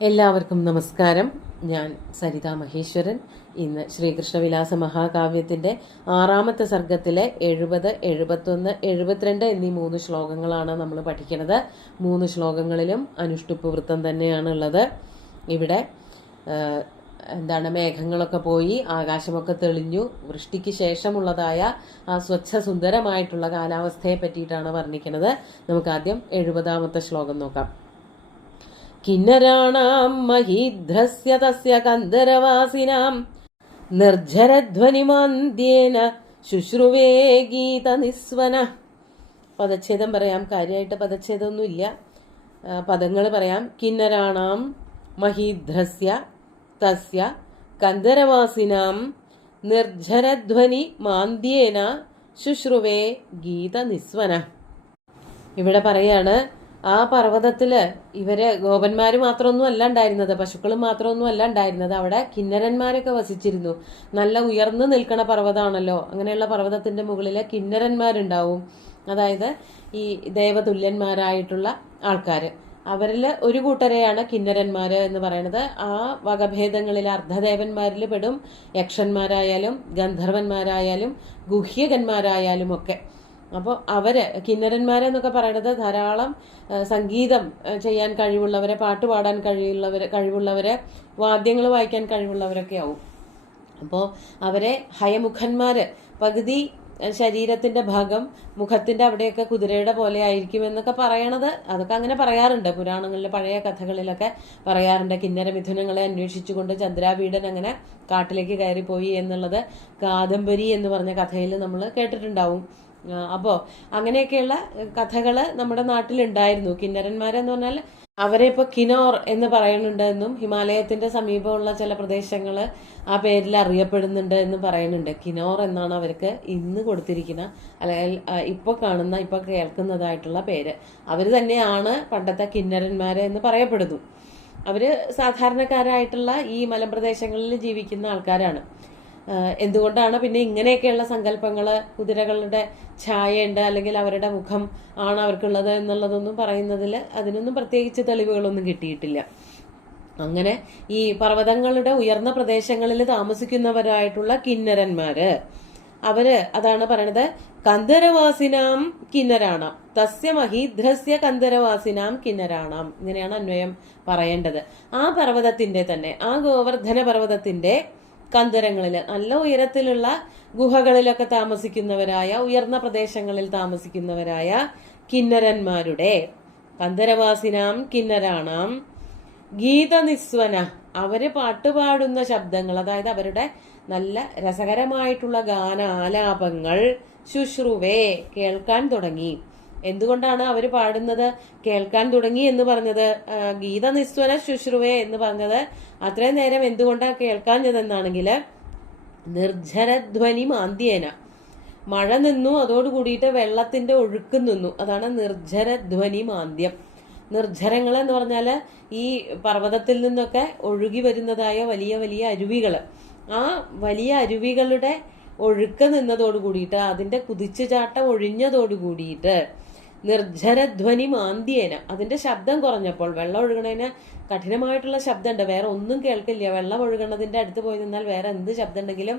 എല്ലാവർക്കും നമസ്കാരം. ഞാൻ സരിത മഹേശ്വരൻ. ഇന്ന് ശ്രീകൃഷ്ണവിലാസ മഹാകാവ്യത്തിൻ്റെ 6ാമത്തെ സർഗത്തിലെ 70, 71, 72 എന്നീ 3 ശ്ലോകങ്ങളാണ് നമ്മൾ പഠിക്കുന്നത്. 3 ശ്ലോകങ്ങളിലും അനുഷ്ടുപ്പ് വൃത്തം തന്നെയാണ് ഉള്ളത്. ഇവിടെ മേഘങ്ങളൊക്കെ പോയി, ആകാശമൊക്കെ തെളിഞ്ഞു, വൃഷ്ടിക്ക് ശേഷമുള്ളതായ ആ സ്വച്ഛ സുന്ദരമായിട്ടുള്ള കാലാവസ്ഥയെ പറ്റിയിട്ടാണ് വർണ്ണിക്കുന്നത്. നമുക്കാദ്യം 70ാമത്തെ ശ്ലോകം നോക്കാം. കിന്നരാണാം മഹീധ്രസ്യ തസ്യ കന്ദരവാസിനാം നിർജ്ജരധ്വനിമാന്ദ്യേന ശുശ്രുവേ ഗീതനിസ്വന. പദച്ഛേദം പറയാം. കാര്യമായിട്ട് പദച്ഛേദമൊന്നുമില്ല, പദങ്ങൾ പറയാം. കിന്നരാണാം മഹീധ്രസ്യ തസ്യ കന്ദരവാസിനാം നിർജ്ജരധ്വനി മാന്ദ്യേന ശുശ്രുവേ ഗീതനിസ്വന. ഇവിടെ പറയാണ്, ആ പർവ്വതത്തില് ഇവര് ഗോപന്മാര് മാത്രമൊന്നും അല്ല ഉണ്ടായിരുന്നത്, പശുക്കളും മാത്രമൊന്നും അല്ല ഉണ്ടായിരുന്നത്. അവിടെ കിന്നരന്മാരൊക്കെ വസിച്ചിരുന്നു. നല്ല ഉയർന്നു നിൽക്കണ പർവ്വതമാണല്ലോ. അങ്ങനെയുള്ള പർവ്വതത്തിന്റെ മുകളില് കിന്നരന്മാരുണ്ടാവും. അതായത് ഈ ദേവതുല്യന്മാരായിട്ടുള്ള ആൾക്കാര്. അവരിൽ ഒരു കൂട്ടരെയാണ് കിന്നരന്മാര് എന്ന് പറയുന്നത്. ആ വകഭേദങ്ങളിൽ അർദ്ധദേവന്മാരിൽ പെടും. യക്ഷന്മാരായാലും ഗന്ധർവന്മാരായാലും ഗുഹ്യകന്മാരായാലും ഒക്കെ. അപ്പോൾ കിന്നരന്മാരെന്നൊക്കെ പറയുന്നത് ധാരാളം സംഗീതം ചെയ്യാൻ കഴിവുള്ളവരെ, പാട്ട് പാടാൻ കഴിവുള്ളവരെ, വാദ്യങ്ങൾ വായിക്കാൻ കഴിവുള്ളവരൊക്കെ ആവും. അപ്പോൾ അവരെ ഹയമുഖന്മാര്, പകുതി ശരീരത്തിന്റെ ഭാഗം മുഖത്തിന്റെ അവിടെയൊക്കെ കുതിരയുടെ പോലെ ആയിരിക്കുമെന്നൊക്കെ പറയണത്, അതൊക്കെ അങ്ങനെ പറയാറുണ്ട്. പുരാണങ്ങളിലെ പഴയ കഥകളിലൊക്കെ പറയാറുണ്ട്. കിന്നര മിഥുനങ്ങളെ അന്വേഷിച്ചുകൊണ്ട് ചന്ദ്രാപീഠൻ അങ്ങനെ കാട്ടിലേക്ക് കയറിപ്പോയി എന്നുള്ളത് കാദംബരി എന്ന് പറഞ്ഞ കഥയിൽ നമ്മൾ കേട്ടിട്ടുണ്ടാവും. അപ്പോൾ അങ്ങനെയൊക്കെയുള്ള കഥകൾ നമ്മുടെ നാട്ടിലുണ്ടായിരുന്നു. കിന്നരന്മാരെന്ന് പറഞ്ഞാൽ അവരെ ഇപ്പോൾ കിനോർ എന്ന് പറയുന്നുണ്ട് എന്നും, ഹിമാലയത്തിന്റെ സമീപമുള്ള ചില പ്രദേശങ്ങൾ ആ പേരിൽ അറിയപ്പെടുന്നുണ്ട് എന്നും പറയുന്നുണ്ട്. കിനോർ എന്നാണ് അവർക്ക് ഇന്ന് കൊടുത്തിരിക്കുന്ന, അല്ലെങ്കിൽ ഇപ്പോൾ കേൾക്കുന്നതായിട്ടുള്ള പേര്. അവർ തന്നെയാണ് പണ്ടത്തെ കിന്നരന്മാര് എന്ന് പറയപ്പെടുന്നു. അവര് സാധാരണക്കാരായിട്ടുള്ള ഈ മലമ്പ്രദേശങ്ങളിൽ ജീവിക്കുന്ന ആൾക്കാരാണ്. എന്തുകൊണ്ടാണ് പിന്നെ ഇങ്ങനെയൊക്കെയുള്ള സങ്കല്പങ്ങള്, കുതിരകളുടെ ഛായയുണ്ട് അല്ലെങ്കിൽ അവരുടെ മുഖം ആണ് അവർക്കുള്ളത് എന്നുള്ളതൊന്നും പറയുന്നതിൽ അതിനൊന്നും പ്രത്യേകിച്ച് തെളിവുകളൊന്നും കിട്ടിയിട്ടില്ല. അങ്ങനെ ഈ പർവ്വതങ്ങളുടെ ഉയർന്ന പ്രദേശങ്ങളിൽ താമസിക്കുന്നവരായിട്ടുള്ള കിന്നരന്മാര്, അതാണ് പറയണത്. കന്ദരവാസിനാം കിന്നരാണാം തസ്യ മഹീധ്രസ്യ കന്ദരവാസിനാം കിന്നരാണാം. ഇങ്ങനെയാണ് അന്വയം പറയേണ്ടത്. ആ പർവ്വതത്തിന്റെ തന്നെ, ആ ഗോവർദ്ധന പർവ്വതത്തിന്റെ കന്ദരങ്ങളിൽ, നല്ല ഉയരത്തിലുള്ള ഗുഹകളിലൊക്കെ താമസിക്കുന്നവരായ, ഉയർന്ന പ്രദേശങ്ങളിൽ താമസിക്കുന്നവരായ കിന്നരന്മാരുടെ, കന്ദരവാസിനാം കിന്നരാണാം ഗീതനിസ്വന, അവര് പാട്ടുപാടുന്ന ശബ്ദങ്ങൾ, അതായത് അവരുടെ നല്ല രസകരമായിട്ടുള്ള ഗാനാലാപങ്ങൾ ശുശ്രുവേ കേൾക്കാൻ തുടങ്ങി. എന്തുകൊണ്ടാണ് അവർ പാടുന്നത് കേൾക്കാൻ തുടങ്ങി എന്ന് പറഞ്ഞത്? ഗീതനിസ്വന ശുശ്രുവേ എന്ന് പറഞ്ഞത് അത്രയും നേരം എന്തുകൊണ്ടാണ് കേൾക്കാഞ്ഞതെന്നാണെങ്കിൽ, നിർജ്ജരധ്വനി മാന്ദ്യേന, മഴ നിന്നു, അതോടുകൂടിയിട്ട് വെള്ളത്തിന്റെ ഒഴുക്ക് നിന്നു. അതാണ് നിർജ്ജരധ്വനി മാന്ദ്യം. നിർജ്ജരങ്ങൾ എന്ന് പറഞ്ഞാൽ ഈ പർവ്വതത്തിൽ നിന്നൊക്കെ ഒഴുകി വരുന്നതായ വലിയ വലിയ അരുവികൾ. ആ വലിയ അരുവികളുടെ ഒഴുക്ക് നിന്നതോടുകൂടിയിട്ട്, അതിന്റെ കുതിച്ചുചാട്ടം ഒഴിഞ്ഞതോടുകൂടിയിട്ട്, നിർജ്ജരധ്വനി മാന്ദ്യേന, അതിന്റെ ശബ്ദം കുറഞ്ഞപ്പോൾ, വെള്ളം ഒഴുകണതിന് കഠിനമായിട്ടുള്ള ശബ്ദമുണ്ട്, വേറെ ഒന്നും കേൾക്കില്ല. വെള്ളം ഒഴുകണതിന്റെ അടുത്ത് പോയി നിന്നാൽ വേറെ എന്ത് ശബ്ദം ഉണ്ടെങ്കിലും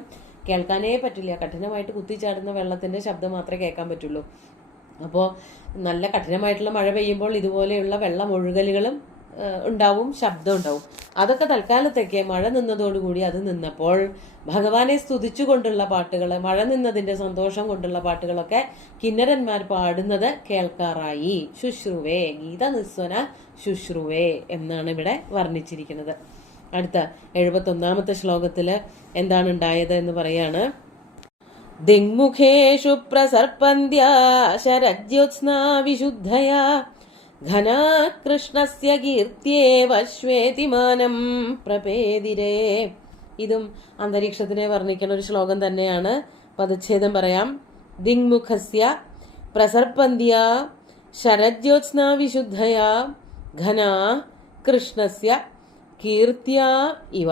കേൾക്കാനേ പറ്റില്ല. കഠിനമായിട്ട് കുത്തിച്ചാടുന്ന വെള്ളത്തിന്റെ ശബ്ദം മാത്രമേ കേൾക്കാൻ പറ്റുള്ളൂ. അപ്പോൾ നല്ല കഠിനമായിട്ടുള്ള മഴ പെയ്യുമ്പോൾ ഇതുപോലെയുള്ള വെള്ളം ഒഴുകലുകളും ഉണ്ടാവും, ശബ്ദം ഉണ്ടാവും. അതൊക്കെ തൽക്കാലത്തേക്ക് മഴ നിന്നതോടുകൂടി അത് നിന്നപ്പോൾ ഭഗവാനെ സ്തുതിച്ചുകൊണ്ടുള്ള പാട്ടുകൾ, മഴ നിന്നതിന്റെ സന്തോഷം കൊണ്ടുള്ള പാട്ടുകളൊക്കെ കിന്നരന്മാർ പാടുന്നത് കേൾക്കാറായി. ശുശ്രുവേ, ഗീതനിസ്വന ശുശ്രുവേ എന്നാണ് ഇവിടെ വർണ്ണിച്ചിരിക്കുന്നത്. അടുത്ത 71ാമത്തെ ശ്ലോകത്തില് എന്താണ് ഉണ്ടായത് എന്ന് പറയാണ്. ദിങ്മുഖേഷു പ്രസർപ്പന്ത്യാ ശരജ്യോത്സ്നാ വിശുദ്ധയാ ഘനാ കൃഷ്ണസ്യ കീർത്തിയേവ ശ്വേതിമാനം പ്രപേദിരേ. ഇതും അന്തരീക്ഷത്തിനെ വർണ്ണിക്കുന്ന ഒരു ശ്ലോകം തന്നെയാണ്. പദച്ഛേദം പറയാം. ദിങ്മുഖസ്യ പ്രസർപ്പന്ത്യാ ശരജ്യോത്സ്നാ വിശുദ്ധയാ ഘനാ കൃഷ്ണസ്യ കീർത്തിയാ ഇവ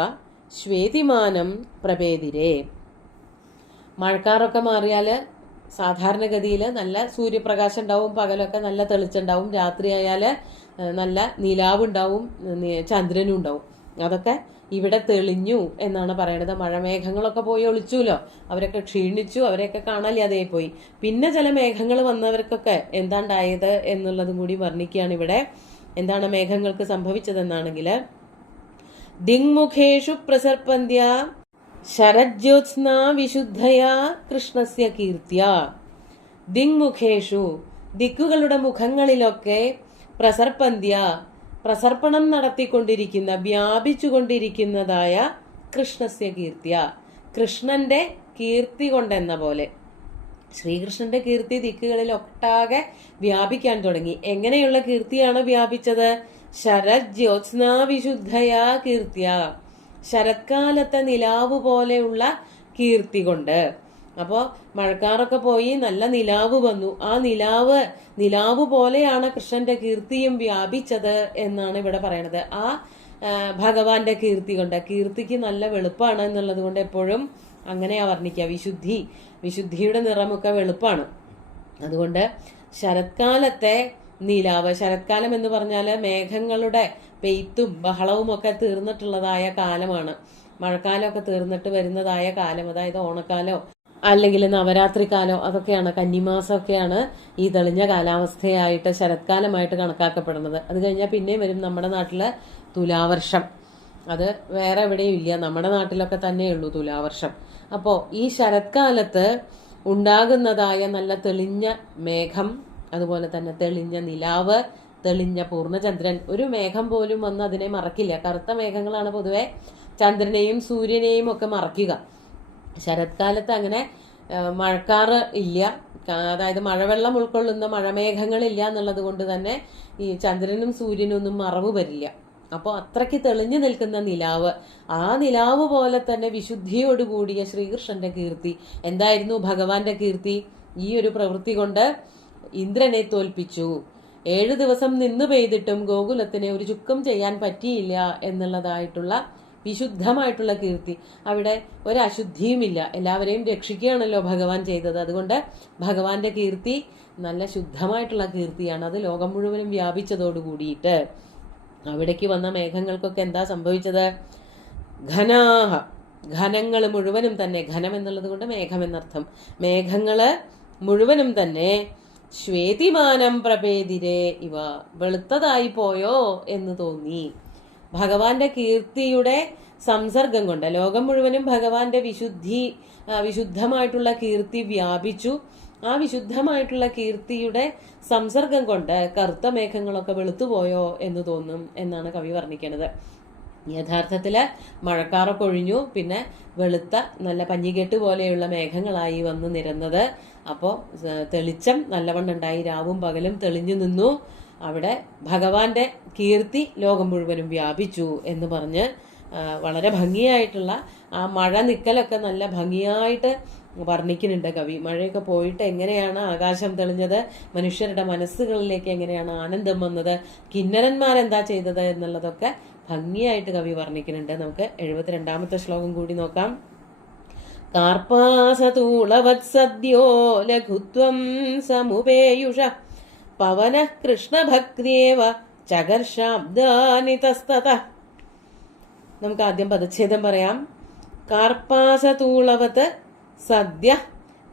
ശ്വേതിമാനം പ്രപേദിരേ. മഴക്കാറൊക്കെ മാറിയാല് സാധാരണഗതിയിൽ നല്ല സൂര്യപ്രകാശം ഉണ്ടാവും, പകലൊക്കെ നല്ല തെളിച്ചുണ്ടാവും. രാത്രിയായാൽ നല്ല നിലാവുണ്ടാവും, ചന്ദ്രനും ഉണ്ടാവും. അതൊക്കെ ഇവിടെ തെളിഞ്ഞു എന്നാണ് പറയണത്. മഴമേഘങ്ങളൊക്കെ പോയി ഒളിച്ചുല്ലോ, അവരൊക്കെ ക്ഷീണിച്ചു, അവരെയൊക്കെ കാണാനില്ലാതെ പോയി. പിന്നെ ചില മേഘങ്ങൾ വന്നവർക്കൊക്കെ എന്താണ്ടായത് എന്നുള്ളതും കൂടി വർണ്ണിക്കുകയാണ് ഇവിടെ. എന്താണ് മേഘങ്ങൾക്ക് സംഭവിച്ചതെന്നാണെങ്കിൽ, ദിങ്മുഖേഷു പ്രസർപ്പന്ത്യ ശരജ്യോത്സ്നാ വിശുദ്ധയാ കൃഷ്ണസ്യ കീർത്തിയ. ദിങ്മുഖേഷു, ദിക്കുകളുടെ മുഖങ്ങളിലൊക്കെ പ്രസർപ്പന്ത്യ, പ്രസർപ്പണം നടത്തിക്കൊണ്ടിരിക്കുന്ന, വ്യാപിച്ചുകൊണ്ടിരിക്കുന്നതായ കൃഷ്ണസ്യ കീർത്തിയ, കൃഷ്ണന്റെ കീർത്തി കൊണ്ടെന്ന പോലെ ശ്രീകൃഷ്ണന്റെ കീർത്തി ദിക്കുകളിൽ ഒട്ടാകെ വ്യാപിക്കാൻ തുടങ്ങി. എങ്ങനെയുള്ള കീർത്തിയാണ് വ്യാപിച്ചത്? ശരജ്യോത്സ്നാ വിശുദ്ധയാ കീർത്തിയ, ശരത്കാലത്തെ നിലാവ് പോലെയുള്ള കീർത്തി കൊണ്ട്. അപ്പോൾ മഴക്കാറൊക്കെ പോയി നല്ല നിലാവ് വന്നു. ആ നിലാവ് പോലെയാണ് കൃഷ്ണന്റെ കീർത്തിയും വ്യാപിച്ചത് എന്നാണ് ഇവിടെ പറയണത്. ആ ഭഗവാന്റെ കീർത്തി കൊണ്ട്, കീർത്തിക്ക് നല്ല വെളുപ്പാണ് എന്നുള്ളത് കൊണ്ട് എപ്പോഴും അങ്ങനെയാ വർണ്ണിക്കുക. വിശുദ്ധിയുടെ നിറമൊക്കെ വെളുപ്പാണ്. അതുകൊണ്ട് ശരത്കാലത്തെ നിലാവ്, ശരത്കാലം എന്ന് പറഞ്ഞാൽ മേഘങ്ങളുടെ പെയ്ത്തും ബഹളവും ഒക്കെ തീർന്നിട്ടുള്ളതായ കാലമാണ്. മഴക്കാലമൊക്കെ തീർന്നിട്ട് വരുന്നതായ കാലം, അതായത് ഓണക്കാലോ അല്ലെങ്കിൽ നവരാത്രി കാലോ അതൊക്കെയാണ്, കന്നിമാസമൊക്കെയാണ് ഈ തെളിഞ്ഞ കാലാവസ്ഥയായിട്ട് ശരത്കാലമായിട്ട് കണക്കാക്കപ്പെടുന്നത്. അത് കഴിഞ്ഞാൽ പിന്നെയും വരും നമ്മുടെ നാട്ടിലെ തുലാവർഷം. അത് വേറെ എവിടെയും ഇല്ല, നമ്മുടെ നാട്ടിലൊക്കെ തന്നെയുള്ളൂ തുലാവർഷം. അപ്പോൾ ഈ ശരത്കാലത്ത് ഉണ്ടാകുന്നതായ നല്ല തെളിഞ്ഞ മേഘം, അതുപോലെ തന്നെ തെളിഞ്ഞ നിലാവ്, തെളിഞ്ഞ പൂർണ്ണചന്ദ്രൻ, ഒരു മേഘം പോലും വന്ന് അതിനെ മറക്കില്ല. കറുത്ത മേഘങ്ങളാണ് പൊതുവെ ചന്ദ്രനെയും സൂര്യനെയും ഒക്കെ മറയ്ക്കുക. ശരത്കാലത്ത് അങ്ങനെ മഴക്കാറ് ഇല്ല, അതായത് മഴവെള്ളം ഉൾക്കൊള്ളുന്ന മഴമേഘങ്ങളില്ല എന്നുള്ളത് കൊണ്ട് തന്നെ ഈ ചന്ദ്രനും സൂര്യനും ഒന്നും മറവ് വരില്ല. അപ്പോൾ അത്രയ്ക്ക് തെളിഞ്ഞു നിൽക്കുന്ന നിലാവ്, ആ നിലാവ് പോലെ തന്നെ വിശുദ്ധിയോടുകൂടിയ ശ്രീകൃഷ്ണന്റെ കീർത്തി. എന്തായിരുന്നു ഭഗവാന്റെ കീർത്തി? ഈ ഒരു പ്രവൃത്തി കൊണ്ട് ഇന്ദ്രനെ തോൽപ്പിച്ചു. 7 ദിവസം നിന്നു പെയ്തിട്ടും ഗോകുലത്തിനെ ഒരു ചുക്കം ചെയ്യാൻ പറ്റിയില്ല എന്നുള്ളതായിട്ടുള്ള വിശുദ്ധമായിട്ടുള്ള കീർത്തി. അവിടെ ഒരശുദ്ധിയുമില്ല, എല്ലാവരെയും രക്ഷിക്കുകയാണല്ലോ ഭഗവാൻ ചെയ്തത്. അതുകൊണ്ട് ഭഗവാന്റെ കീർത്തി നല്ല ശുദ്ധമായിട്ടുള്ള കീർത്തിയാണ്. അത് ലോകം മുഴുവനും വ്യാപിച്ചതോടുകൂടിയിട്ട് അവിടേക്ക് വന്ന മേഘങ്ങൾക്കൊക്കെ എന്താ സംഭവിച്ചത്? ഘനാഹ, ഘനങ്ങൾ മുഴുവനും തന്നെ, ഘനം എന്നുള്ളത് കൊണ്ട് മേഘം എന്നർത്ഥം, മേഘങ്ങള് മുഴുവനും തന്നെ ശ്വേതിമാനം പ്രപേതിരെ ഇവ, വെളുത്തതായി പോയോ എന്ന് തോന്നി. ഭഗവാന്റെ കീർത്തിയുടെ സംസർഗം കൊണ്ട് ലോകം മുഴുവനും ഭഗവാന്റെ വിശുദ്ധമായിട്ടുള്ള കീർത്തി വ്യാപിച്ചു. ആ വിശുദ്ധമായിട്ടുള്ള കീർത്തിയുടെ സംസർഗം കൊണ്ട് കറുത്ത മേഘങ്ങളൊക്കെ വെളുത്തുപോയോ എന്ന് തോന്നും എന്നാണ് കവി വർണ്ണിക്കുന്നത്. യഥാർത്ഥത്തില് മഴക്കാറൊക്കെ ഒഴിഞ്ഞു, പിന്നെ വെളുത്ത നല്ല പഞ്ഞിക്കെട്ട് പോലെയുള്ള മേഘങ്ങളായി വന്ന് നിരന്നത്. അപ്പോൾ തെളിച്ചം നല്ലവണ്ണം ഉണ്ടായി, രാവും പകലും തെളിഞ്ഞു നിന്നു. അവിടെ ഭഗവാന്റെ കീർത്തി ലോകം മുഴുവനും വ്യാപിച്ചു എന്ന് പറഞ്ഞ് വളരെ ഭംഗിയായിട്ടുള്ള ആ മഴ നിക്കലൊക്കെ നല്ല ഭംഗിയായിട്ട് വർണ്ണിക്കുന്നുണ്ട് കവി. മഴയൊക്കെ പോയിട്ട് എങ്ങനെയാണ് ആകാശം തെളിഞ്ഞത്, മനുഷ്യരുടെ മനസ്സുകളിലേക്ക് എങ്ങനെയാണ് ആനന്ദം വന്നത്, കിന്നരന്മാരെന്താ ചെയ്തത് എന്നുള്ളതൊക്കെ ഭംഗിയായിട്ട് കവി വർണ്ണിക്കുന്നുണ്ട്. നമുക്ക് 72ാമത്തെ ശ്ലോകം കൂടി നോക്കാം. കാർപ്പാസതൂളവത്സദ്യോ ലഘുത്വം സമുപേയുഷ പവന കൃഷ്ണഭക്തിയേവ ചകർഷാബ്ദാനിതസ്തത. നമുക്ക് ആദ്യം പദച്ഛേദം പറയാം. കാർപ്പാസതൂളവത് സദ്യ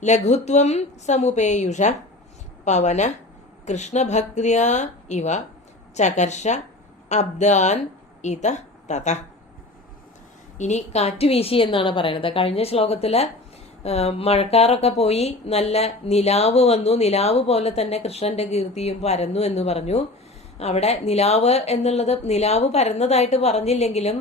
ലഘുത്വം സമുപേയുഷ പവന കൃഷ്ണഭക്തിയ ഇവ ചകർഷ അബ്ദാൻ ഇത തത. ഇനി കാറ്റുവീശി എന്നാണ് പറയുന്നത്. കഴിഞ്ഞ ശ്ലോകത്തില് മഴക്കാറൊക്കെ പോയി നല്ല നിലാവ് വന്നു, നിലാവ് പോലെ തന്നെ കൃഷ്ണന്റെ കീർത്തിയും പരന്നു എന്ന് പറഞ്ഞു. അവിടെ നിലാവ് എന്നുള്ളത്, നിലാവ് പരന്നതായിട്ട് പറഞ്ഞില്ലെങ്കിലും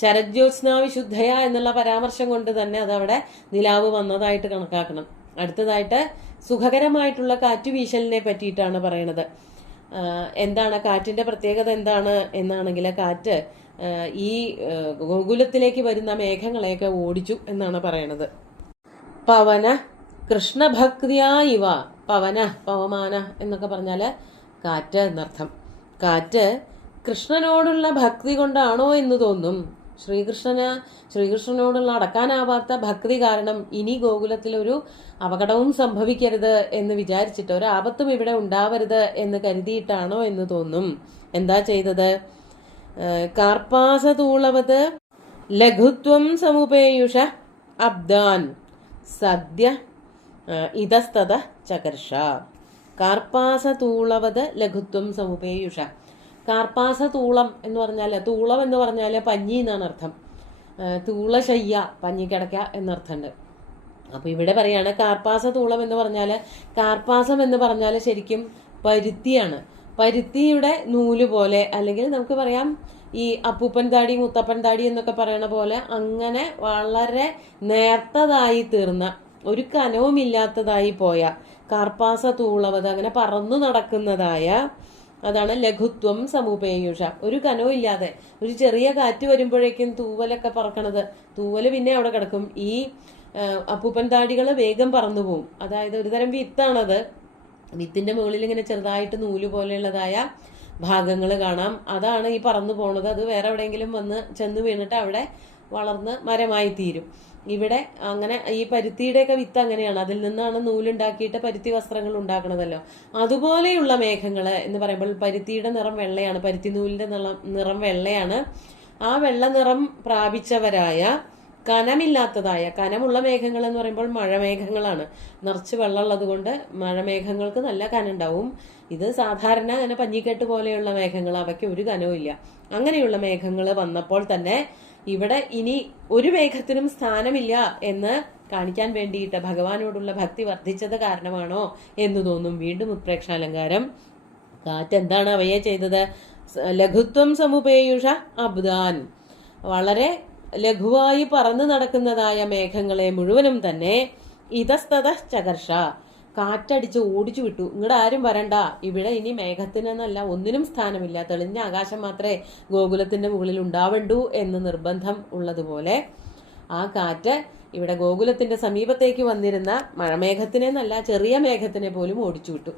ശരജ്യോത്സ്നാ വിശുദ്ധയ എന്നുള്ള പരാമർശം കൊണ്ട് തന്നെ അതവിടെ നിലാവ് വന്നതായിട്ട് കണക്കാക്കണം. അടുത്തതായിട്ട് സുഖകരമായിട്ടുള്ള കാറ്റുവീശലിനെ പറ്റിയിട്ടാണ് പറയണത്. എന്താണ് കാറ്റിന്റെ പ്രത്യേകത എന്താണ് എന്നാണെങ്കിൽ, കാറ്റ് ഈ ഗോകുലത്തിലേക്ക് വരുന്ന മേഘങ്ങളെയൊക്കെ ഓടിച്ചു എന്നാണ് പറയണത്. പവന കൃഷ്ണഭക്തിയാ ഇവ, പവന പവമാന എന്നൊക്കെ പറഞ്ഞാല് കാറ്റ് എന്നർത്ഥം. കാറ്റ് കൃഷ്ണനോടുള്ള ഭക്തി കൊണ്ടാണോ എന്ന് തോന്നും. ശ്രീകൃഷ്ണനോടുള്ള അടക്കാനാവാത്ത ഭക്തി കാരണം ഇനി ഗോകുലത്തിൽ ഒരു അപകടവും സംഭവിക്കരുത് എന്ന് വിചാരിച്ചിട്ട്, ഒരാപത്തും ഇവിടെ ഉണ്ടാവരുത് എന്ന് കരുതിയിട്ടാണോ എന്ന് തോന്നും. എന്താ ചെയ്തത്? കാർപ്പാസതൂളവത് ലഘുത്വം സമുപേയുഷ അബ്ദാൻ സദ്യ ഇതസ്തത ചകർഷ. കാർപ്പാസതൂളവത് ലഘുത്വം സമുപേയുഷ. കാർപ്പാസതൂളം എന്ന് പറഞ്ഞാൽ, തൂളം എന്ന് പറഞ്ഞാൽ പഞ്ഞി എന്നാണ് അർത്ഥം. തൂളശയ്യ, പഞ്ഞിക്കിടക്ക എന്നർത്ഥമുണ്ട്. അപ്പോൾ ഇവിടെ പറയാണ് കാർപ്പാസതൂളം എന്ന് പറഞ്ഞാൽ, കാർപ്പാസം എന്ന് പറഞ്ഞാൽ ശരിക്കും പരുത്തിയാണ്. പരുത്തിയുടെ നൂല് പോലെ, അല്ലെങ്കിൽ നമുക്ക് പറയാം ഈ അപ്പൂപ്പൻ താടി മുത്തപ്പൻ താടി എന്നൊക്കെ പറയണ പോലെ അങ്ങനെ വളരെ നേർത്തതായി തീർന്ന, ഒരു കനവുമില്ലാത്തതായി പോയ കാർപ്പാസതൂളവത്, അങ്ങനെ പറന്നു നടക്കുന്നതായ, അതാണ് ലഘുത്വം സമുപേയുഷ. ഒരു കനവും ഇല്ലാതെ, ഒരു ചെറിയ കാറ്റ് വരുമ്പോഴേക്കും തൂവലൊക്കെ പറക്കണത്, തൂവല് പിന്നെ അവിടെ കിടക്കും. ഈ അപ്പൂപ്പൻ താടികൾ വേഗം പറന്നു പോവും. അതായത് ഒരുതരം വിത്താണത്. വിത്തിന്റെ മുകളിൽ ഇങ്ങനെ ചെറുതായിട്ട് നൂല് പോലെയുള്ളതായ ഭാഗങ്ങൾ കാണാം. അതാണ് ഈ പറന്നു പോണത്. അത് വേറെ എവിടെയെങ്കിലും വന്ന് ചെന്ന് വീണിട്ട് അവിടെ വളർന്ന് മരമായി തീരും. ഇവിടെ അങ്ങനെ ഈ പരുത്തിയുടെയൊക്കെ വിത്ത് അങ്ങനെയാണ്. അതിൽ നിന്നാണ് നൂലുണ്ടാക്കിയിട്ട് പരുത്തി വസ്ത്രങ്ങൾ ഉണ്ടാക്കണതല്ലോ. അതുപോലെയുള്ള മേഘങ്ങള് എന്ന് പറയുമ്പോൾ പരുത്തിയുടെ നിറം വെള്ളയാണ്, പരുത്തി നൂലിന്റെ നിറം വെള്ളയാണ്. ആ വെള്ള നിറം പ്രാപിച്ചവരായ കനമില്ലാത്തതായ, കനമുള്ള മേഘങ്ങൾ എന്ന് പറയുമ്പോൾ മഴമേഘങ്ങളാണ്. നിറച്ച് വെള്ളമുള്ളത് കൊണ്ട് മഴമേഘങ്ങൾക്ക് നല്ല കനുണ്ടാവും. ഇത് സാധാരണ അങ്ങനെ പഞ്ഞിക്കെട്ട് പോലെയുള്ള മേഘങ്ങൾ, അവയ്ക്ക് ഒരു കനവും ഇല്ല. അങ്ങനെയുള്ള മേഘങ്ങൾ വന്നപ്പോൾ തന്നെ ഇവിടെ ഇനി ഒരു മേഘത്തിനും സ്ഥാനമില്ല എന്ന് കാണിക്കാൻ വേണ്ടിയിട്ട് ഭഗവാനോടുള്ള ഭക്തി വർദ്ധിച്ചത് കാരണമാണോ എന്ന് തോന്നും. വീണ്ടും ഉത്പ്രേക്ഷാലങ്കാരം. കാറ്റ് എന്താണ് അവയെ ചെയ്തത്? ലഘുത്വം സമുപേയുഷ അബ്ദാൻ. വളരെ ലഘുവായി പറന്നു നടക്കുന്നതായ മേഘങ്ങളെ മുഴുവനും തന്നെ ഇതസ്തത ചകർഷ, കാറ്റടിച്ച് ഓടിച്ചു വിട്ടു. ഇങ്ങോട്ട് ആരും വരണ്ട, ഇവിടെ ഇനി മേഘത്തിനെന്നല്ല ഒന്നിനും സ്ഥാനമില്ല, തെളിഞ്ഞ ആകാശം മാത്രമേ ഗോകുലത്തിന്റെ മുകളിൽ ഉണ്ടാവണ്ടൂ എന്ന് നിർബന്ധം ഉള്ളതുപോലെ ആ കാറ്റ് ഇവിടെ ഗോകുലത്തിന്റെ സമീപത്തേക്ക് വന്നിരുന്ന മഴമേഘത്തിനെന്നല്ല, ചെറിയ മേഘത്തിനെ പോലും ഓടിച്ചു വിട്ടു.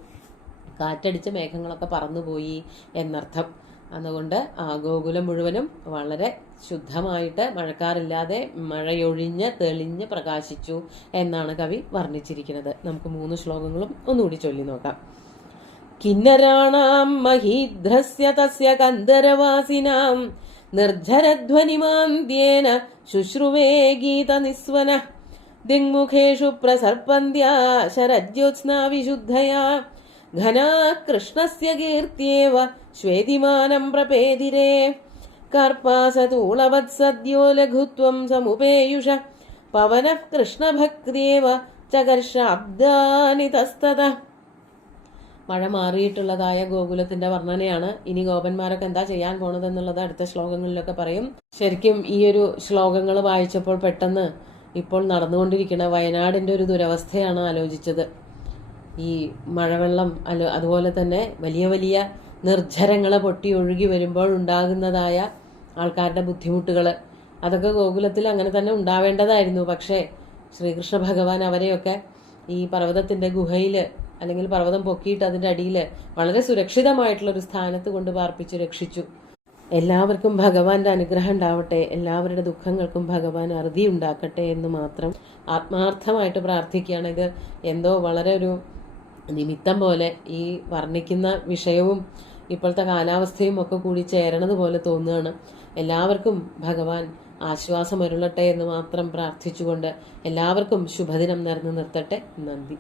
കാറ്റടിച്ച് മേഘങ്ങളൊക്കെ പറന്നുപോയി എന്നർത്ഥം. അതുകൊണ്ട് ആ ഗോകുലം മുഴുവനും വളരെ ശുദ്ധമായിട്ട്, മഴക്കാറില്ലാതെ മഴയൊഴിഞ്ഞ് തെളിഞ്ഞ് പ്രകാശിച്ചു എന്നാണ് കവി വർണ്ണിച്ചിരിക്കുന്നത്. നമുക്ക് 3 ശ്ലോകങ്ങളും ഒന്നുകൂടി ചൊല്ലി നോക്കാം. കിന്നരാണാം മഹീധ്രസ്യ തസ്യ കന്ദരവാസിനാം നിർജ്ജരധ്വനിമാന്ദ്യേന ശുശ്രുവേ ഗീതനിസ്വന ദിങ്മുഖേഷു പ്രസർപ്പന്ത്യാ ശരജ്യോത്സ്നാ വിശുദ്ധയാ ഘനാ കൃഷ്ണസ്യ കീർത്യേവ ശ്വേതിമാനം പ്രപേദിരേ കാർപ്പാസതൂളവത് സദ്യോ ലഘുത്വം സമുപേയുഷ പവനഃ കൃഷ്ണഭക്തിയേവ ചകർഷാബ്ദാനിതസ്തത. മഴ മാറിയിട്ടുള്ളതായ ഗോകുലത്തിന്റെ വർണ്ണനയാണ്. ഇനി ഗോപന്മാരൊക്കെ എന്താ ചെയ്യാൻ പോണതെന്നുള്ളത് അടുത്ത ശ്ലോകങ്ങളിലൊക്കെ പറയും. ശരിക്കും ഈ ഒരു ശ്ലോകങ്ങൾ വായിച്ചപ്പോൾ പെട്ടെന്ന് ഇപ്പോൾ നടന്നുകൊണ്ടിരിക്കുന്ന വയനാടിന്റെ ഒരു ദുരവസ്ഥയാണ് ആലോചിച്ചത്. ഈ മഴവെള്ളം അതുപോലെ തന്നെ വലിയ വലിയ നിർജ്ജരങ്ങൾ പൊട്ടി ഒഴുകി വരുമ്പോൾ ഉണ്ടാകുന്നതായ ആൾക്കാരുടെ ബുദ്ധിമുട്ടുകൾ, അതൊക്കെ ഗോകുലത്തിൽ അങ്ങനെ തന്നെ ഉണ്ടാവേണ്ടതായിരുന്നു. പക്ഷേ ശ്രീകൃഷ്ണ ഭഗവാൻ അവരെയൊക്കെ ഈ പർവ്വതത്തിന്റെ ഗുഹയിൽ, അല്ലെങ്കിൽ പർവ്വതം പൊക്കിയിട്ട് അതിൻ്റെ അടിയിൽ വളരെ സുരക്ഷിതമായിട്ടുള്ളൊരു സ്ഥാനത്ത് കൊണ്ട് പാർപ്പിച്ച് രക്ഷിച്ചു. എല്ലാവർക്കും ഭഗവാന്റെ അനുഗ്രഹം ഉണ്ടാവട്ടെ, എല്ലാവരുടെ ദുഃഖങ്ങൾക്കും ഭഗവാൻ അറുതി ഉണ്ടാക്കട്ടെ എന്ന് മാത്രം ആത്മാർത്ഥമായിട്ട് പ്രാർത്ഥിക്കുകയാണ്. ഇത് എന്തോ വളരെ ഒരു നിമിത്തം പോലെ ഈ വർണ്ണിക്കുന്ന വിഷയവും ഇപ്പോഴത്തെ കാലാവസ്ഥയും ഒക്കെ കൂടി ചേരണത് പോലെ തോന്നുകയാണ്. എല്ലാവർക്കും ഭഗവാൻ ആശ്വാസം അരുളട്ടെ എന്ന് മാത്രം പ്രാർത്ഥിച്ചുകൊണ്ട് എല്ലാവർക്കും ശുഭദിനം നേർന്നു നിർത്തട്ടെ. നന്ദി.